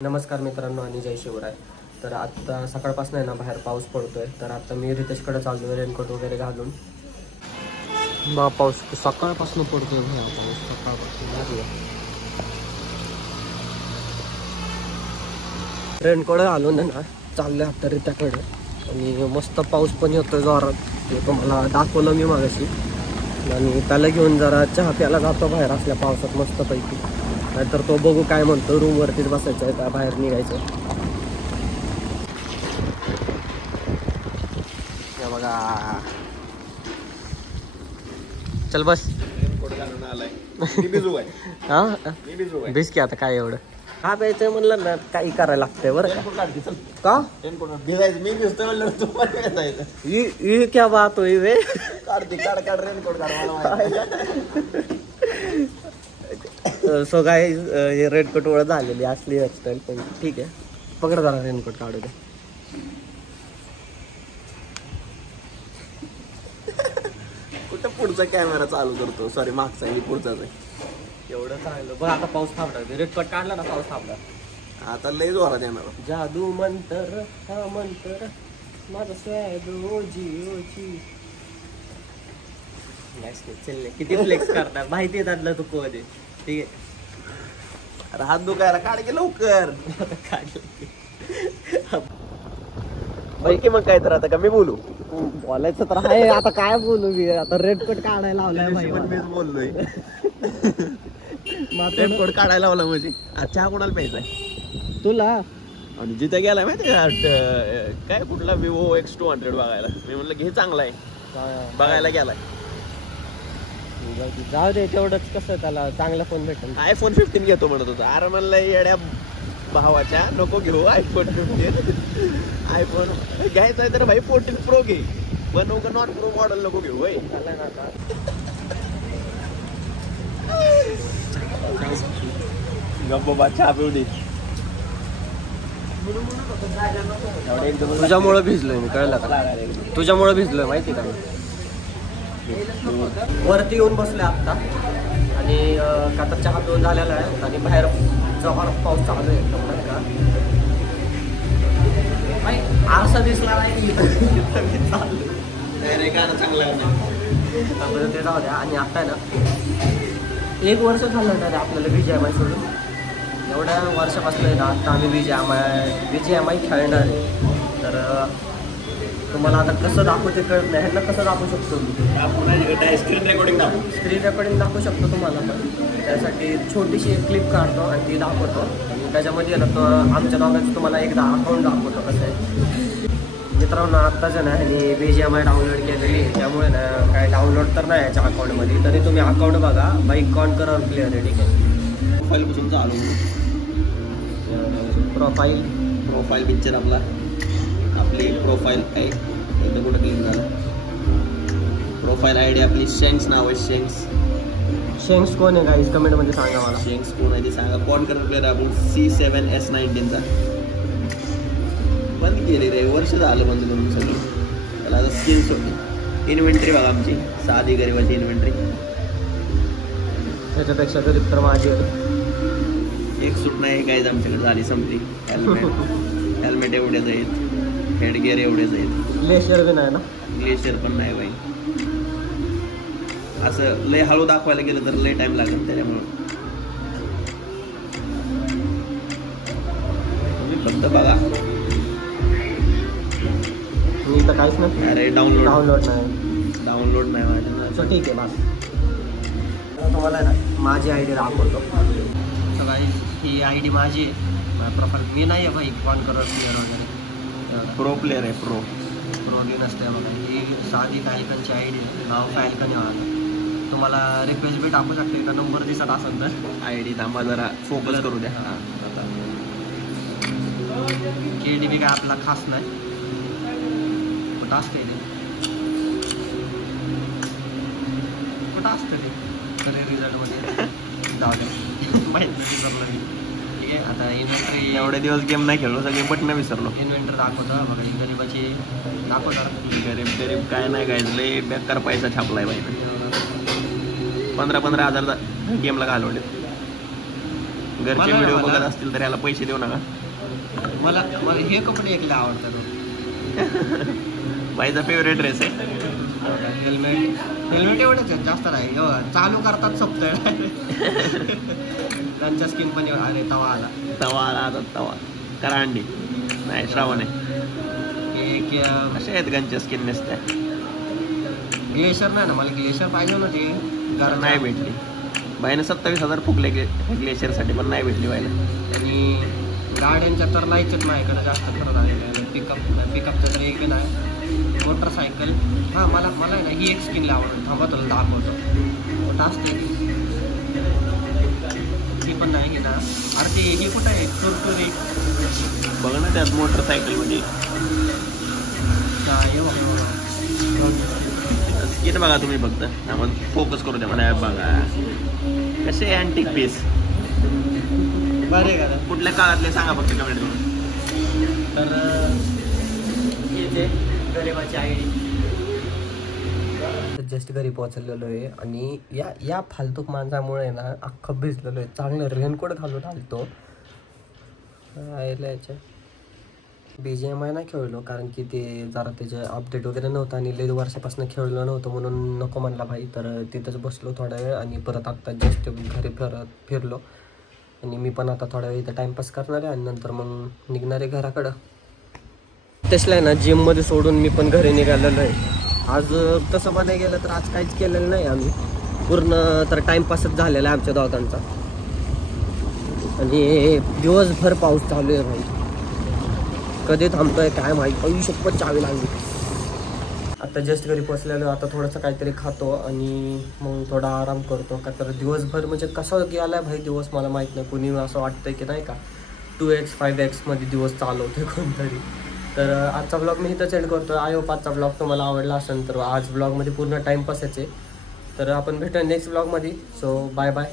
नमस्कार मित्रांनो आणि जय शिवराय. तर आता सकाळपासून आहे ना बाहेर पाऊस पडतोय. तर आता मी रितेशकडे चाललोय रेनकोट वगैरे घालून. पाऊस सकाळपासून पडतोय पाऊस सकाळपासून. रेनकोट घालून आहे ना चाललोय आता रित्याकडे आणि मस्त पाऊस पण येतोय जोरात. ते तुम्हाला दाखवलं मी मागाशी. आणि त्याला घेऊन जरा चहा प्यायला जातो बाहेर असल्या पावसात मस्तपैकी. नाहीतर तो बघू काय म्हणतो. रूमवरतीच बसायचं आहे त्या बाहेर निघायचं. या बघा चल बस. हा भिज की आता काय एवढं हा प्यायचंय म्हणलं ना काही करायला लागतंय बरं का. भिजायचं मी भिजतोय म्हणलं तू पण भिजायचं. ये क्या बात हुई वे. काढ रेनकोट सो काय हे रेनकोट ओळख झालेली असली हेअरस्टाईल पण ठीक आहे. पकड जरा रेनकोट काढू दे. कुठं पुढचा कॅमेरा चालू करतो. सॉरी मागचा मी पुढचाच आहे. एवढं चांगलं बरं आता पाऊस थांबला. रेनकोट काढला ना पाऊस थांबला. आता लय जोरात येणार. जादू मंतर हा मंतर माझा स्वॅग ओजी ओजी. चल किती फ्लेक्स करणार माहिती आहे त्यातलं तू कोण. ठीक आहे अरे हात दुखायला काढ की लवकर. की मग काय तर आता का मी बोलू. बोलायचं तर आहे आता काय बोलू मी. आता रेनकोट काढायला लावलाय भाई. मीच बोललोय. रेनकोट काढायला लावला म्हणजे चहा कोणाला प्यायचाय तुला. आणि जिथे गेलाय माहिती काय कुठला Vivo X200 बघायला. मी म्हणलं घे चांगला आहे बघायला गेलाय. जाऊ दे तेवढंच. कसं त्याला चांगला फोन भेटेल. iPhone 15 घेतो म्हणत होता. अरे म्हणलं येड्या भावाच्या नको घेऊ iPhone 15. iPhone घ्यायचा आहे तर भाई 14 Pro घे पण नॉट प्रो मॉडेल नको घेऊ. गप्पा चहा पिऊ दे. तुझ्यामुळे भिजलोय मी कळलं का. तुझ्यामुळे भिजलोय माहिती का. वरती येऊन बसले आत्ता आणि का तर चहा पिऊन झालेला आहे आणि बाहेर जवळ पाऊस चालू आहे एकदम का. आरसा दिसला नाही चांगलं ते जाऊ द्या. आणि आता ना 1 वर्ष झालं ना आपल्याला BGMI सोडून. एवढ्या वर्षापासून आहे ना आता आम्ही BGMI खेळणार आहे. तर तुम्हाला आता कसं दाखवते कळत नाही. ह्यांना कसं दाखवू शकतो मी. स्क्रीन रेकॉर्डिंग दाखवू शकतो तुम्हाला. पण त्यासाठी छोटीशी एक क्लिप काढतो आणि ती दाखवतो. त्याच्यामध्ये ना तो आमच्या दोघांचं तुम्हाला एकदा अकाउंट दाखवतो कसं आहे. मित्रांनो आत्ताच ना ह्यांनी BGMI डाउनलोड केलेली आहे. त्यामुळे ना काय डाउनलोड तर नाही याच्या अकाउंटमध्ये. तरी तुम्ही अकाउंट बघा बाईक कॉन्करर प्लेअर आहे. ठीक आहे प्रोफाईलपासून चालू. प्रोफाईल पिक्चर आपली प्रोफाईल आहे एकदा कुठं क्लिक झालं. प्रोफाईल ID आपली शेंग्स नाव आहे. शेंग्स कोण आहे गाईज कमेंटमध्ये सांगा मला. शेंग्स कोण आहे ते सांगा. कॉन्करर प्लेअर आपण C7S19चा बंद केली रे. वर्ष झालं बंद करून सगळं. त्याला आता स्किल्स होती. इन्व्हेंटरी बघा आमची साधी गरीबाची इन्व्हेंटरी. त्याच्यापेक्षा गरीब तर माझी एक सूट नाही काहीच आमच्याकडे झाली संपली. हेल्मेट एवढेच आहेत. हेडगिअर एवढेच आहेत. ग्लेशियर बी नाही ना. ग्लेशियर पण नाही बाई. असं लय हळू दाखवायला गेलं तर लय टाइम लागेल. त्याच्यामुळं तुम्ही फक्त बघा. मी तर काहीच नाही. अरे डाउनलोड नाही माझ्या. सो ठीक आहे बस. तुम्हाला ना माझी ID दाखवतो. सगळी ही ID माझी आहे. प्रोफाईल मी नाही आहे भाई कॉन्करर प्लेअर वगैरे. प्रो प्लेअर आहे. प्रो डी नसते बघा. ही साधी फायकनची ID आहे. नाव फायकन आहे. तुम्हाला रिक्वेस्ट बी टाकू शकते का नंबर दिसत असेल तर. ID थांबा जरा फोकस करू द्या. आता KDB काय आपला खास नाही. कुठं असते ते कुठं असतं ते खरे रिझल्टमध्ये जाऊ द्या माहीत नाही विसरलो मी. ठीक आहे आता इन्व्हेंटरी. एवढे दिवस गेम नाही खेळलो सगळे बटणं विसरलो. इन्व्हेंटर दाखवतो बघा. ही गरीबाची दाखवतो. गरीब काय नाही काय लय बेकार पैसा छापलाय बाई. 15,000 गेमला घालवले. घरचे मला- व्हिडिओ मला- बघत असतील तर याला पैसे देऊ नका. मला मला हे कपडे एकले आवडतात. बाईचा फेवरेट ड्रेस आहे. हेल्मेट एवढंच आहे, जास्त नाही. चालू करतात सोपतंय. त्यांच्या स्किन पण अरे तवा आला. तवा आला आता तवा. करांडी नाही श्रावण आहे. अशा आहेत गंच्या स्किन नसत्या. ग्लेशियर नाही ना, मला ग्लेशियर पाहिजे ना ते कारण नाही भेटली. बाईने 27,000 फुकले ग्लेशियरसाठी पण नाही भेटली बाईला. आणि गाड्यांच्या तर नाहीच माझ्याकडे जास्त खरं झालेलं आहे. पिकअपचं तर एक नाही. मोटरसायकल हां मला आहे ना ही एक स्किनला आवडतं. थांबा तुला दाखवतो. मोठा असते ती पण नाही की ना. अरे ते ही कुठं आहे तुरतुरी बघ ना त्यात मोटरसायकलमध्ये स्किन बघा तुम्ही फक्त. आपण फोकस करू द्या मला. बघा कसे अँटिक पीस. बरे का कुठल्या काळातले सांगा फक्त कमेंट करून. तर येते गरिबाची आयडी. जस्ट घरी पोहोचलेलो आहे आणि या फालतूक माणसामुळे ना अख्खं भिजलेलो आहे. चांगलं रेनकोट घालून आलतो. याच्या BGMI नाही खेळलो कारण की ते जरा त्याचे अपडेट वगैरे नव्हतं आणि लई वर्षापासून खेळलो नव्हतं म्हणून नको म्हणला भाई. तर तिथंच बसलो थोडा वेळ आणि परत आत्ता जस्ट घरी फिरलो आणि मी पण आता थोडा वेळ इथं टाईमपास करणार आहे आणि नंतर मग निघणार आहे घराकडं. तसलं आहे ना जिममध्ये सोडून मी पण घरी निघालेलो आहे. आज तसं बघायला गेलं तर आज काहीच केलेलं नाही आम्ही. पूर्ण तर टाईमपासच झालेला आहे आमच्या दोघांचा. आणि दिवसभर पाऊस चालू आहे भाई. कधी थांबतोय काय माहीत. आयुष्यभर चावी लागली. आता जस्ट घरी पोचलेलो. आता थोडंसं काहीतरी खातो आणि मग थोडा आराम करतो. का तर दिवसभर म्हणजे कसं गेला भाई दिवस मला माहीत नाही. कुणी असं वाटतंय की नाही का 2x 5x मध्ये दिवस चालवते कोणतरी. तर आजचा ब्लॉग मी इथंच एंड करतो. आय होप आजचा ब्लॉग तुम्हाला आवडला असेल. तर आज ब्लॉगमध्ये पूर्ण टाईमपासच आहे. तर आपण भेटूया नेक्स्ट ब्लॉगमध्ये. So bye bye.